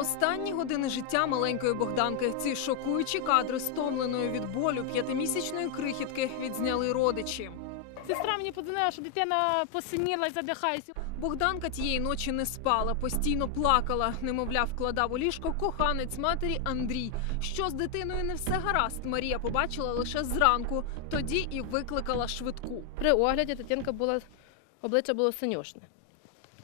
Останні години життя маленької Богданки. Ці шокуючі кадри стомленої від болю п'ятимісячної крихітки відзняли родичі. Сестра мені подзвонила, що дитина посиніла і задихається. Богданка тієї ночі не спала, постійно плакала. Немовля, вкладав у ліжко коханець матері Андрій. Що з дитиною не все гаразд. Марія побачила лише зранку. Тоді і викликала швидку. При огляді дитинка була, обличчя було синюшне.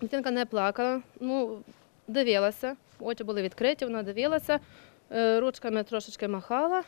Дитинка не плакала, ну, дивилася, очі були відкриті, вона дивилася, е, ручками трошечки махала,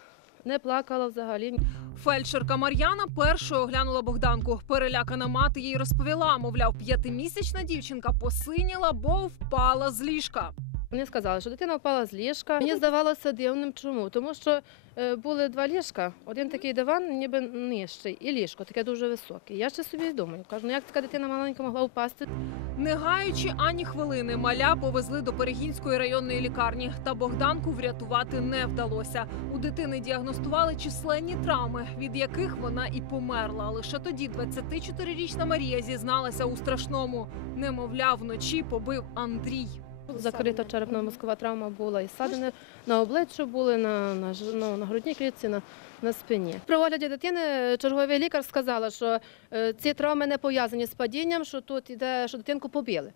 не плакала взагалі. Фельдшерка Мар'яна першою оглянула Богданку. Перелякана мати їй розповіла, мовляв, п'ятимісячна дівчинка посиніла, бо впала з ліжка. Вони сказали, що дитина впала з ліжка. Мені здавалося дивним, чому? Тому що е, були два ліжка, один такий диван, ніби нижчий, і ліжко таке дуже високе. Я ще собі думаю, кажу, ну як така дитина маленька могла впасти? Не гаючи ані хвилини, маля повезли до Перегінської районної лікарні. Та Богданку врятувати не вдалося. У дитини діагностували численні травми, від яких вона і померла. Лише тоді 24-річна Марія зізналася у страшному. Немовля, вночі побив Андрій. Закрита черепно-мозкова травма була, і ссадини на обличчі були, на, на, ж- ну, на грудній клітці, на, на спині. При огляді дитини черговий лікар сказала, що е, ці травми не пов'язані з падінням, що тут іде, що дитинку побили.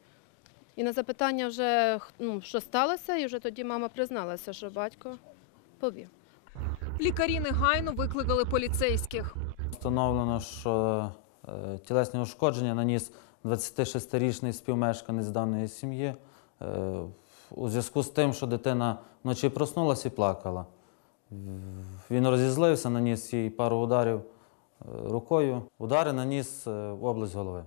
І на запитання вже, ну, що сталося, і вже тоді мама призналася, що батько побив. Лікарі негайно викликали поліцейських. Встановлено, що е, тілесні ушкодження наніс 26-річний співмешканець даної сім'ї у зв'язку з тим, що дитина вночі проснулася і плакала. Він розізлився, наніс їй пару ударів е, рукою. Удари наніс е, в область голови.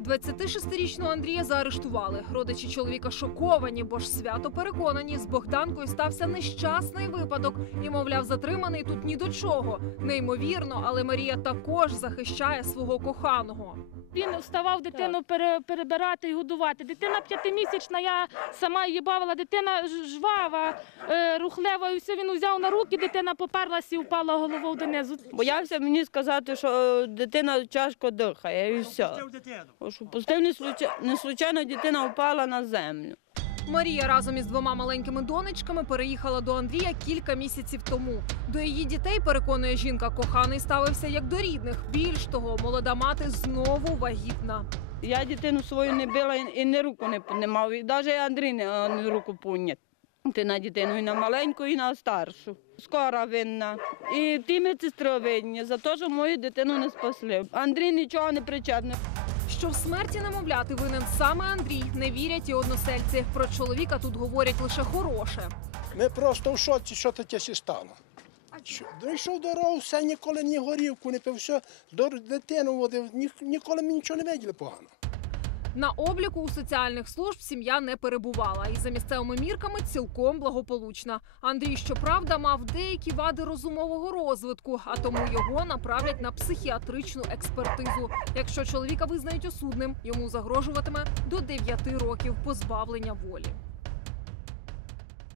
26-річного Андрія заарештували. Родичі чоловіка шоковані, бо ж свято переконані, з Богданкою стався нещасний випадок і, мовляв, затриманий тут ні до чого. Неймовірно, але Марія також захищає свого коханого. Він вставав дитину перебирати і годувати. Дитина п'ятимісячна, я сама її бавила. Дитина жвава, е, рухлева, і все він узяв на руки, дитина поперлася і впала головою донизу. Боявся мені сказати, що е, дитина тяжко дихає і все. Що пустив случайно, не случайно дитина впала на землю. Марія разом із двома маленькими донечками переїхала до Андрія кілька місяців тому. До її дітей переконує жінка, коханий ставився як до рідних. Більш того, молода мати знову вагітна. Я дитину свою не била і ні руку не піднімав. І навіть Андрій не, не руку підняв. Ти на дитину і на маленьку, і на старшу. Скоро винна. І ті медсестри винні за те, що мою дитину не спасли. Андрій нічого не причетний. Що в смерті немовляти винен саме Андрій, не вірять і односельці. Про чоловіка тут говорять лише хороше. Ми просто в шоці, що таке сі стало. Дійшов дорогу, все ніколи ні горівку, не пив, все, дитину водив, ніколи ми нічого не виділи погано. На обліку у соціальних служб сім'я не перебувала і за місцевими мірками цілком благополучна. Андрій, щоправда, мав деякі вади розумового розвитку, а тому його направлять на психіатричну експертизу. Якщо чоловіка визнають осудним, йому загрожуватиме до 9 років позбавлення волі.